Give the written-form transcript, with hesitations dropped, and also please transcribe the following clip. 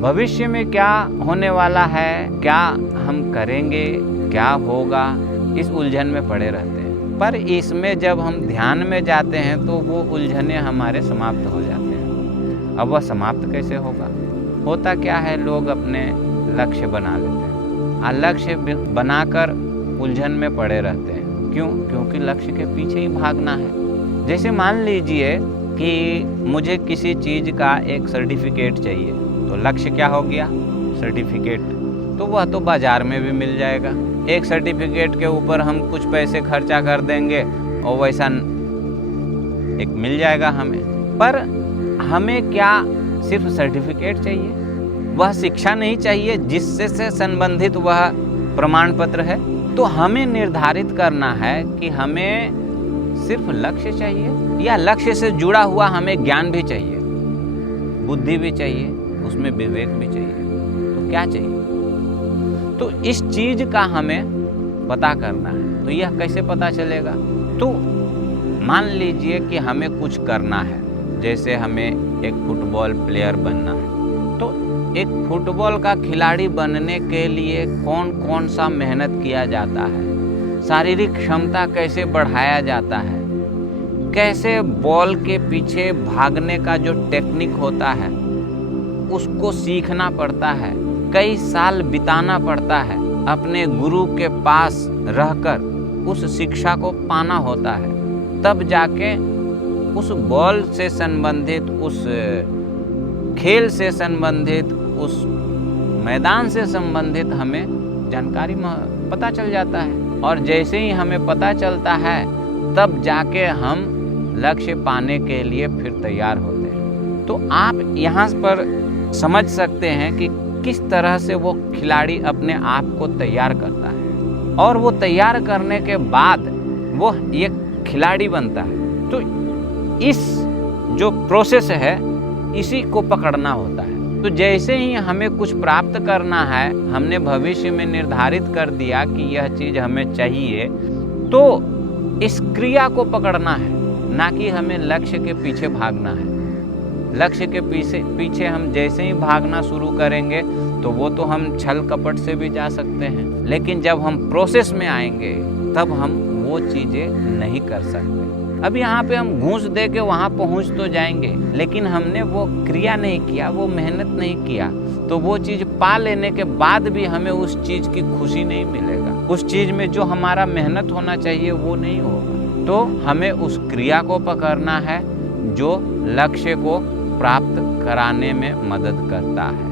भविष्य में क्या होने वाला है, क्या हम करेंगे, क्या होगा, इस उलझन में पड़े रहते हैं। पर इसमें जब हम ध्यान में जाते हैं तो वो उलझने हमारे समाप्त हो जाते हैं। अब वह समाप्त कैसे होगा? होता क्या है, लोग अपने लक्ष्य बना लेते हैं और लक्ष्य बनाकर उलझन में पड़े रहते हैं। क्यों? क्योंकि लक्ष्य के पीछे ही भागना है। जैसे मान लीजिए कि मुझे किसी चीज़ का एक सर्टिफिकेट चाहिए, तो लक्ष्य क्या हो गया? सर्टिफिकेट। तो वह तो बाज़ार में भी मिल जाएगा। एक सर्टिफिकेट के ऊपर हम कुछ पैसे खर्चा कर देंगे और वैसा एक मिल जाएगा हमें। पर हमें क्या सिर्फ सर्टिफिकेट चाहिए? वह शिक्षा नहीं चाहिए जिससे से संबंधित वह प्रमाण पत्र है? तो हमें निर्धारित करना है कि हमें सिर्फ लक्ष्य चाहिए या लक्ष्य से जुड़ा हुआ हमें ज्ञान भी चाहिए, बुद्धि भी चाहिए, उसमें विवेक भी चाहिए। तो क्या चाहिए? तो इस चीज का हमें पता करना है। तो यह कैसे पता चलेगा? तो मान लीजिए कि हमें कुछ करना है, जैसे हमें एक फुटबॉल प्लेयर बनना है। तो एक फुटबॉल का खिलाड़ी बनने के लिए कौन कौन सा मेहनत किया जाता है, शारीरिक क्षमता कैसे बढ़ाया जाता है, कैसे बॉल के पीछे भागने का जो टेक्निक होता है उसको सीखना पड़ता है, कई साल बिताना पड़ता है, अपने गुरु के पास रहकर उस शिक्षा को पाना होता है, तब जाके उस बॉल से संबंधित, उस खेल से संबंधित, उस मैदान से संबंधित हमें जानकारी पता चल जाता है। और जैसे ही हमें पता चलता है तब जाके हम लक्ष्य पाने के लिए फिर तैयार होते हैं। तो आप यहाँ पर समझ सकते हैं कि किस तरह से वो खिलाड़ी अपने आप को तैयार करता है और वो तैयार करने के बाद वो एक खिलाड़ी बनता है। तो इस जो प्रोसेस है इसी को पकड़ना होता है। तो जैसे ही हमें कुछ प्राप्त करना है, हमने भविष्य में निर्धारित कर दिया कि यह चीज़ हमें चाहिए, तो इस क्रिया को पकड़ना है, ना कि हमें लक्ष्य के पीछे भागना है। लक्ष्य के पीछे हम जैसे ही भागना शुरू करेंगे तो वो तो हम छल कपट से भी जा सकते हैं, लेकिन जब हम प्रोसेस में आएंगे तब हम वो चीज़ें नहीं कर सकते। अब यहाँ पे हम घूस दे के वहाँ पहुँच तो जाएंगे, लेकिन हमने वो क्रिया नहीं किया, वो मेहनत नहीं किया, तो वो चीज़ पा लेने के बाद भी हमें उस चीज़ की खुशी नहीं मिलेगा। उस चीज़ में जो हमारा मेहनत होना चाहिए वो नहीं होगा। तो हमें उस क्रिया को पकड़ना है जो लक्ष्य को प्राप्त कराने में मदद करता है।